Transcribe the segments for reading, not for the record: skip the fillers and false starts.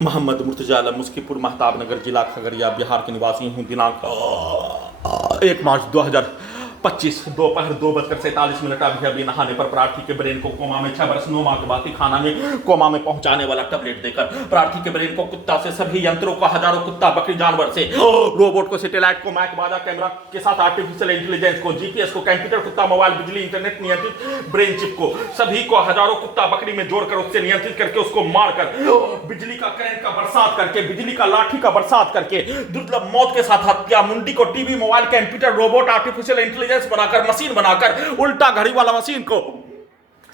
मोहम्मद मुर्तजा आलम मुस्कीपुर महताब नगर जिला खगड़िया बिहार के निवासी हूँ। दिनांक 1 मार्च 2025 दोपहर 2:47 अभी नहाने पर प्रार्थी के ब्रेन को कोमा में 6 वर्ष 9 माह के बाद खाना में कोमा में पहुंचाने वाला टैबलेट देकर प्रार्थी के ब्रेन को कुत्ता से सभी यंत्रों का हजारों कुत्ता बकरी जानवर से रोबोट को सैटेलाइट को माइक बाजा कैमरा के साथ आर्टिफिशियल इंटेलिजेंस को जीपीएस को कंप्यूटर कुत्ता मोबाइल बिजली इंटरनेट नियंत्रित ब्रेन चिप को सभी को हजारों कुत्ता बकरी में जोड़कर उससे नियंत्रित करके उसको मारकर बिजली का करंट का बरसात करके बिजली का लाठी का बरसात करके दुर्लभ मौत के साथ हत्या मुंडी को TV mobile computer robot artificial intelligence बनाकर मशीन बनाकर उल्टा घड़ी वाला मशीन को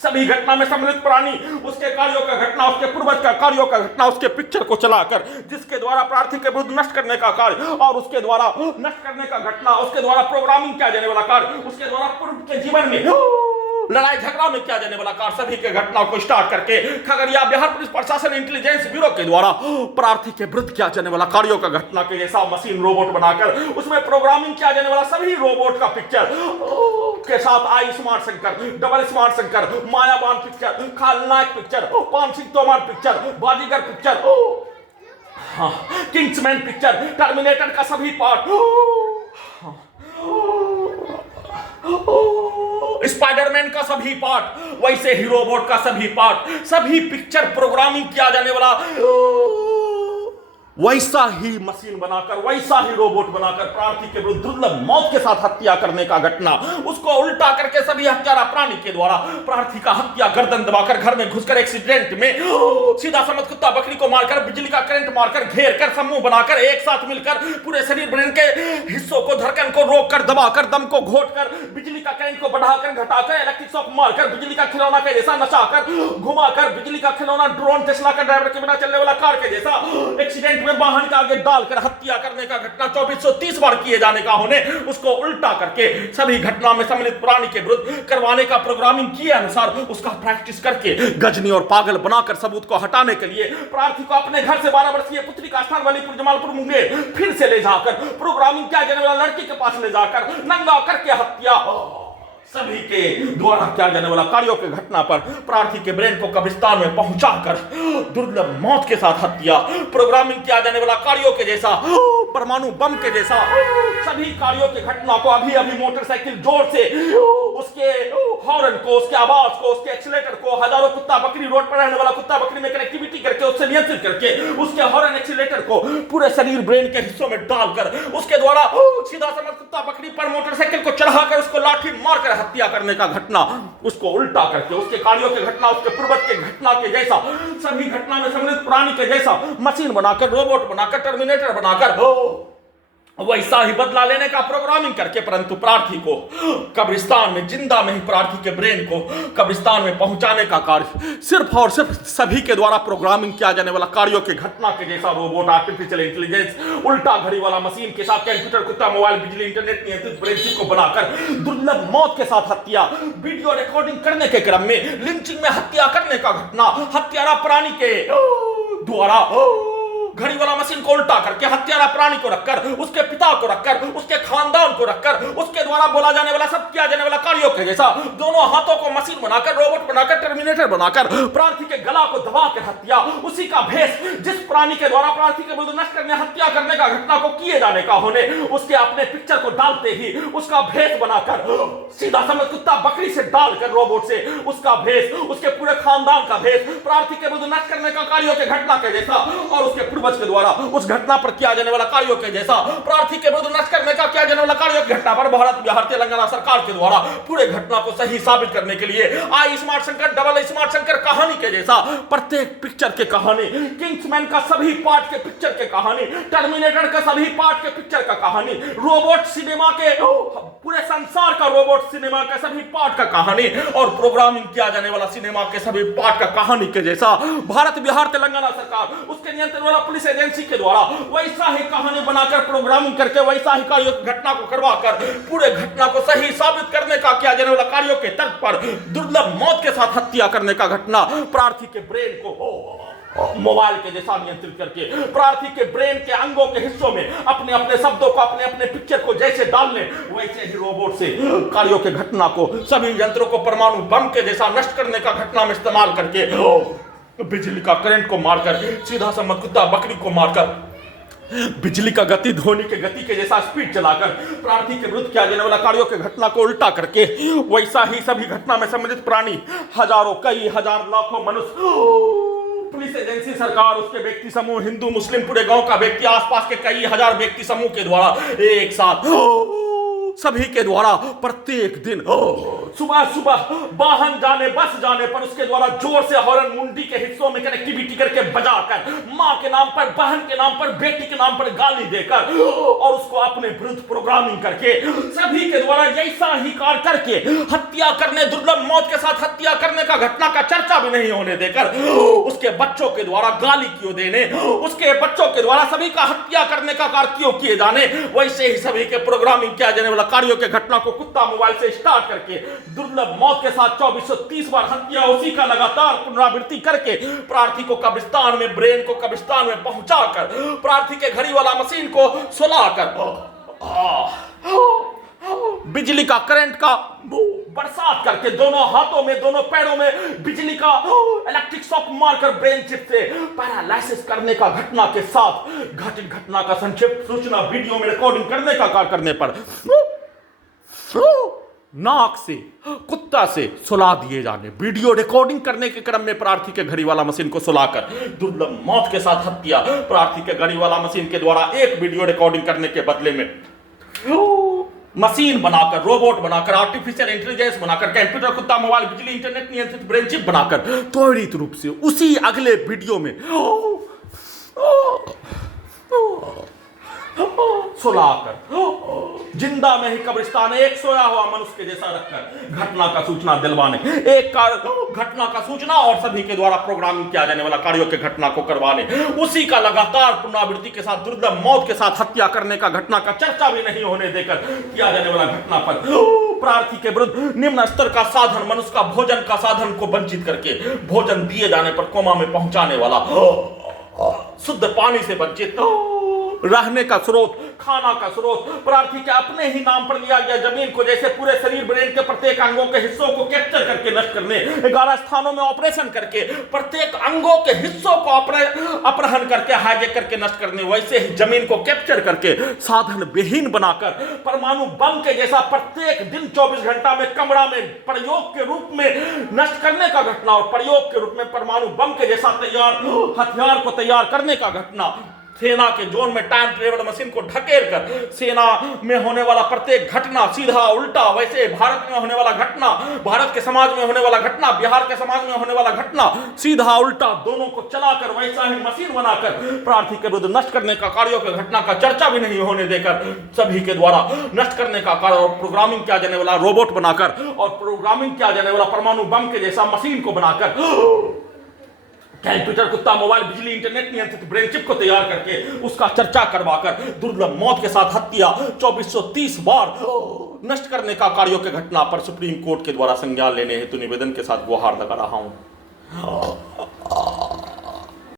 सभी घटना में सम्मिलित प्राणी उसके कार्यों का घटना उसके पूर्वज का कार्यों का घटना उसके पिक्चर को चलाकर जिसके द्वारा प्रार्थी के विरुद्ध नष्ट करने का कार्य और उसके द्वारा नष्ट करने का घटना उसके द्वारा प्रोग्रामिंग किया जाने वाला कार्य उसके द्वारा पूर्व के जीवन में लड़ाई झगड़ा में किया जाने वाला कार्य सभी के घटनाओं को स्टार्ट करके खगड़िया बिहार पुलिस प्रशासन इंटेलिजेंस ब्यूरो के द्वारा प्रार्थी के विरुद्ध किया जाने वाला कार्यों का घटना के जैसा मशीन रोबोट बनाकर उसमें प्रोग्रामिंग किया जाने वाला सभी रोबोट का पिक्चर के साथ I smart Shankar double smart Shankar मायावान picture Khalnayak picture Paan Singh Tomar picture Baazigar picture Kingsman picture Terminator का सभी पार्ट स्पाइडरमैन का सभी पार्ट वैसे ही रोबोट का सभी पार्ट सभी पिक्चर प्रोग्रामिंग किया जाने वाला वैसा ही मशीन बनाकर वैसा ही रोबोट बनाकर प्रार्थी के विरुद्ध दुर्लभ मौत के साथ हत्या करने का घटना उसको उल्टा करके सभी हत्यारा प्राणी के द्वारा प्रार्थी का हत्या गर्दन दबाकर घर में घुसकर एक्सीडेंट में सीधा समझ कुत्ता बकरी को मारकर बिजली का करंट मारकर घेर कर समूह बनाकर एक साथ मिलकर पूरे शरीर ब्रेन के हिस्सों को धड़कन को रोककर दबाकर दम को घोटकर बिजली का करंट को बढ़ाकर घटाकर इलेक्ट्रिक शॉक मारकर बिजली का खिलौना के जैसा नचाकर घुमाकर बिजली का खिलौना ड्रोन टेस्ला का ड्राइवर के बिना चलने वाला कार के जैसा एक्सीडेंट में वाहन के आगे डालकर हत्या करने का घटना 2430 बार किए जाने का होने उसको उल्टा करके सभी घटना में सम्मिलित प्राणी के विरुद्ध करवाने का प्रोग्रामिंग किए अनुसार उसका प्रैक्टिस करके गजनी और पागल बनाकर सबूत को हटाने के लिए प्रार्थी को अपने घर से 12 वर्षीय पुत्री का स्थान वालीपुर जमालपुर मुंगेर फिर से ले जाकर प्रोग्रामिंग किया जाने वाला लड़की के पास ले जाकर नंगा करके हत्या सभी के द्वारा किया जाने वाला कार्यों के घटना पर प्रार्थी के ब्रेन को कब्रिस्तान में पहुंचाकर दुर्लभ मौत के साथ हत्या प्रोग्रामिंग किया जाने वाला कार्यों के जैसा परमाणु बम के जैसा सभी कार्यों के घटना को अभी अभी मोटरसाइकिल जोर से उसके हॉर्न को उसके आवाज को उसके एक्सीलेटर को हजारों कुत्ता बकरी रोड पर रहने वाला कुत्ता बकरी में कनेक्टिविटी करके उससे नियंत्रित करके उसके हॉर्न एक्सीलेटर को पूरे शरीर ब्रेन के हिस्सों में डालकर उसके द्वारा सीधा समझ कुत्ता बकरी पर मोटरसाइकिल को चढ़ाकर उसको लाठी मारकर हत्या करने का घटना उसको उल्टा करके उसके कार्यों के घटना उसके पूर्वज के घटना के जैसा सभी घटना में सम्मिलित प्राणी के जैसा मशीन बनाकर रोबोट बनाकर टर्मिनेटर बनाकर वैसा ही बदला लेने का प्रोग्रामिंग करके परंतु प्रार्थी को कब्रिस्तान में जिंदा में ही प्रार्थी के ब्रेन को कब्रिस्तान में पहुंचाने का कार्य सिर्फ और सिर्फ सभी के द्वारा प्रोग्रामिंग किया जाने वाला कार्यों के घटना के जैसा रोबोट आर्टिफिशियल इंटेलिजेंस उल्टा घड़ी वाला मशीन के साथ कंप्यूटर कुत्ता मोबाइल बिजली इंटरनेट नियंत्रित ब्रेन चिप को बनाकर दुर्लभ मौत के साथ हत्या वीडियो रिकॉर्डिंग करने के क्रम में लिंचिंग में हत्या करने का घटना हत्यारा प्राणी के द्वारा घड़ी वाला मशीन को उल्टा करके हत्यारा प्राणी को रखकर उसके पिता को रखकर उसके खानदान को रखकर उसके द्वारा बोला जाने वाला सब किया जाने वाला कार्यों के जैसा दोनों हाथों को मशीन बनाकर रोबोट बनाकर टर्मिनेटर बनाकर प्रार्थी के गला को दबाकर हत्या उसी का भेष जिस प्राणी के द्वारा प्रार्थी के विरुद्ध नष्ट करने हत्या करने का घटना को किए जाने का होने उसके अपने पिक्चर को डालते ही उसका भेष बनाकर सीधा समझ कुत्ता बकरी से डालकर रोबोट से उसका भेष उसके पूरे खानदान का भेष प्रार्थी के विरुद्ध नष्ट करने का कार्यों के घटना के जैसा और उसके के द्वारा उस घटना पर किया जाने वाला कार्यों के जैसा प्रार्थी के विरुद्ध नष्ट करने का किया जाने वाला कार्यों की घटना पर भारत बिहार तेलंगाना सरकार के द्वारा पूरे घटना को सही साबित करने के लिए I smart Shankar double smart Shankar कहानी के जैसा प्रत्येक पिक्चर के कहानी किंग्समैन का सभी पार्ट के पिक्चर के कहानी टर्मिनेटर का सभी पार्ट के पिक्चर का कहानी रोबोट सिनेमा के पूरे संसार का रोबोट सिनेमा के सभी पार्ट का कहानी और प्रोग्रामिंग किया जाने वाला सिनेमा के सभी पार्ट का कहानी के जैसा भारत बिहार तेलंगाना सरकार उसके नियंत्रण वाला पुलिस एजेंसी के द्वारा वैसा ही कहानी बनाकर प्रोग्रामिंग करके वैसा ही कार्यों की घटना को करवाकर पूरे घटना को सही साबित करने का किया जाने वाला कार्यों के तर्क पर दुर्लभ मौत के साथ हत्या करने का घटना प्रार्थी के ब्रेन को मोबाइल के जैसा नियंत्रित करके प्रार्थी के ब्रेन के अंगों के हिस्सों में अपने अपने शब्दों को अपने अपने पिक्चर को जैसे डालने वैसे ही रोबोट से कार्यों के घटना को सभी यंत्रों को परमाणु बम के जैसा नष्ट करने का घटना में इस्तेमाल करके बिजली का करंट को मारकर, सीधा सा कुत्ता बकरी को मारकर, बिजली का गति ध्वनि के गति के जैसा स्पीड चलाकर प्रार्थी के विरुद्ध किया जाने वाला कार्यों के घटना को उल्टा करके वैसा ही सभी घटना में सम्मिलित प्राणी, हजारों, कई हजार, लाखों मनुष्य, पुलिस एजेंसी, सरकार, उसके व्यक्ति समूह, हिंदू मुस्लिम, पूरे गांव का व्यक्ति, आसपास के कई हजार व्यक्ति समूह के द्वारा एक साथ सभी के द्वारा प्रत्येक दिन सुबह सुबह वाहन जाने, बस जाने पर उसके द्वारा जोर से हॉर्न मुंडी के हिस्सों में कनेक्टिविटी करके बजाकर, मां के नाम पर, बहन के नाम पर, बेटी के नाम पर गाली देकर और उसको अपने विरुद्ध प्रोग्रामिंग करके सभी के द्वारा ऐसा ही कार्य करके हत्या करने, दुर्लभ मौत के साथ हत्या करने का घटना का चर्चा भी नहीं होने देकर उसके बच्चों के द्वारा गाली क्यों देने, उसके बच्चों के द्वारा सभी का हत्या करने का कार्य क्यों किए जाने, वैसे ही सभी के प्रोग्रामिंग किया जाने वाला कार्यों के घटना को कुत्ता मोबाइल से स्टार्ट करके दुर्लभ मौत के साथ 2430 बार हत्या, उसी का लगातार पुनरावृत्ति करके प्रार्थी को कब्रिस्तान में, ब्रेन को कब्रिस्तान में पहुंचाकर, प्रार्थी के घड़ी वाला मशीन को सुलाकर, बिजली का करंट का बरसात करके, दोनों हाथों में, दोनों पैरों में बिजली का इलेक्ट्रिक शॉक मारकर ब्रेन चिप से पैरालाइसिस करने का घटना के साथ घटित घटना का संक्षिप्त सूचना वीडियो में रिकॉर्डिंग करने का कार्य करने पर नाक से, कुत्ता से सुला दिए जाने, वीडियो रिकॉर्डिंग करने के क्रम में प्रार्थी के घड़ी वाला मशीन को सुलाकर दुर्लभ मौत के साथ हत्या, प्रार्थी के घड़ी वाला मशीन के द्वारा एक वीडियो रिकॉर्डिंग करने के बदले में मशीन बनाकर, रोबोट बनाकर, आर्टिफिशियल इंटेलिजेंस बनाकर, कंप्यूटर, कुत्ता, मोबाइल, बिजली, इंटरनेट नियंत्रित ब्रेन चिप बनाकर त्वरित रूप से उसी अगले वीडियो में सुलाकर जिंदा में ही कब्रिस्तान एक सोया हुआ मनुष्य के जैसा रखकर घटना का सूचना दिलवाने, एक घटना का सूचना और सभी के द्वारा प्रोग्रामिंग किया जाने वाला कार्यों के घटना को करवाने, उसी का लगातार पुनरावृत्ति के साथ दुर्लभ मौत के साथ हत्या करने का घटना का चर्चा भी नहीं होने देकर किया जाने वाला घटना पर प्रार्थी के विरुद्ध निम्न स्तर का साधन, मनुष्य का भोजन का साधन को वंचित करके भोजन दिए जाने पर कोमा में पहुंचाने वाला, शुद्ध पानी से वंचित रहने का स्रोत, खाना का स्रोत, प्रार्थी के अपने ही नाम पर लिया गया जमीन को जैसे पूरे शरीर, ब्रेन के प्रत्येक अंगों के हिस्सों को कैप्चर करके नष्ट करने, 11 स्थानों में ऑपरेशन करके प्रत्येक अंगों के हिस्सों को अपहरण करके, हाईजैक करके नष्ट करने, वैसे ही जमीन को कैप्चर करके साधन विहीन बनाकर परमाणु बम के जैसा प्रत्येक दिन 24 घंटा में कमरा में प्रयोग के रूप में नष्ट करने का घटना और प्रयोग के रूप में परमाणु बम के जैसा तैयार हथियार को तैयार करने का घटना, सेना के जोन में टाइम ट्रेवल मशीन को ढकेल कर सेना में होने वाला प्रत्येक घटना सीधा उल्टा, वैसे भारत में होने वाला घटना, भारत के समाज में होने वाला घटना, बिहार के समाज में होने वाला घटना सीधा उल्टा दोनों को चलाकर वैसा ही मशीन बनाकर प्रार्थी के विरुद्ध नष्ट करने का कार्यों के घटना का चर्चा भी नहीं होने देकर सभी के द्वारा नष्ट करने का कार्य और प्रोग्रामिंग किया जाने वाला रोबोट बनाकर और प्रोग्रामिंग किया जाने वाला परमाणु बम के जैसा मशीन को बनाकर कंप्यूटर, कुत्ता, मोबाइल, बिजली, इंटरनेट नियंत्रित ब्रेन चिप को तैयार करके उसका चर्चा करवाकर दुर्लभ मौत के साथ हत्या 2430 बार नष्ट करने का कार्यों के घटना पर सुप्रीम कोर्ट के द्वारा संज्ञान लेने हेतु निवेदन के साथ गुहार लगा रहा हूं।